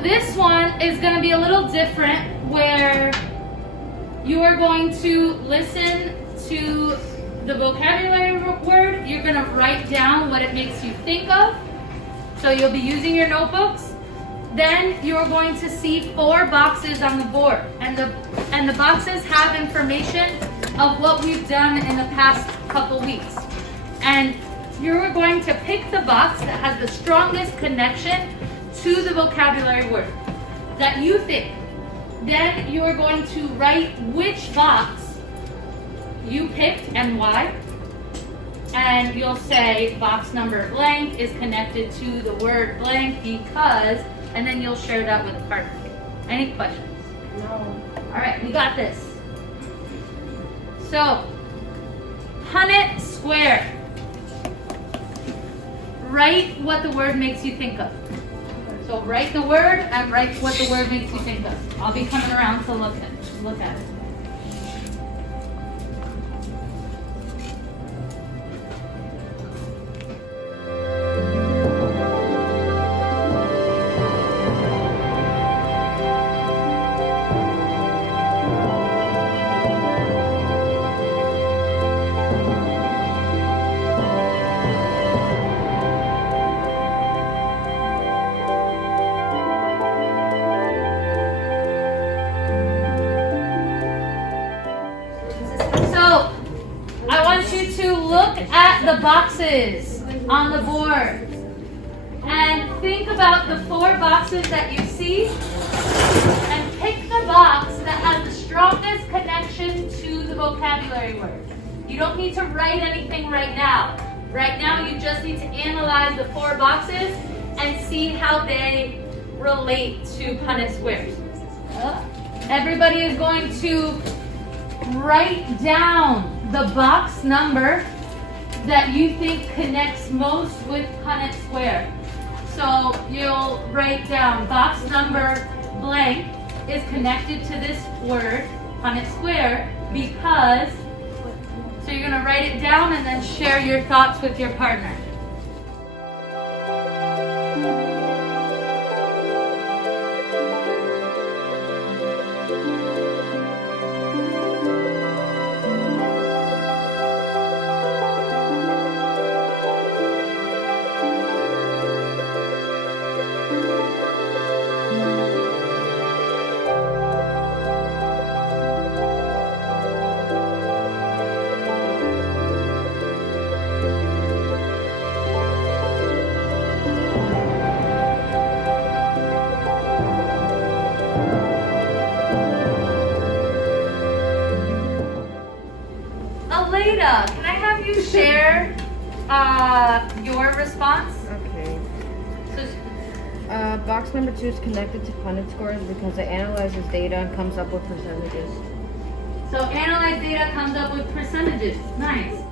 This one is going to be a little different, where you are going to listen to the vocabulary word. You're going to write down what it makes you think of. So you'll be using your notebooks. Then you're going to see 4 boxes on the board, and the boxes have information of what we've done in the past couple weeks. And you're going to pick the box that has the strongest connection to the vocabulary word that you think. Then you are going to write which box you picked and why. And you'll say box number blank is connected to the word blank because, and then you'll share that with a partner. Any questions? No. All right, we got this. So, Punnett Square. Write what the word makes you think of. So write the word and write what the word makes you think of. I'll be coming around to look at it. To look at the boxes on the board and think about the 4 boxes that you see and pick the box that has the strongest connection to the vocabulary word. You don't need to write anything right now. Right now you just need to analyze the 4 boxes and see how they relate to Punnett squares. Everybody is going to write down the box number that you think connects most with Punnett square. So you'll write down box number blank is connected to this word, Punnett square, because, so you're going to write it down and then share your thoughts with your partner. Can I have you share your response? Okay. So, Box number 2 is connected to Punnett scores because it analyzes data and comes up with percentages. so analyze data comes up with percentages. Nice.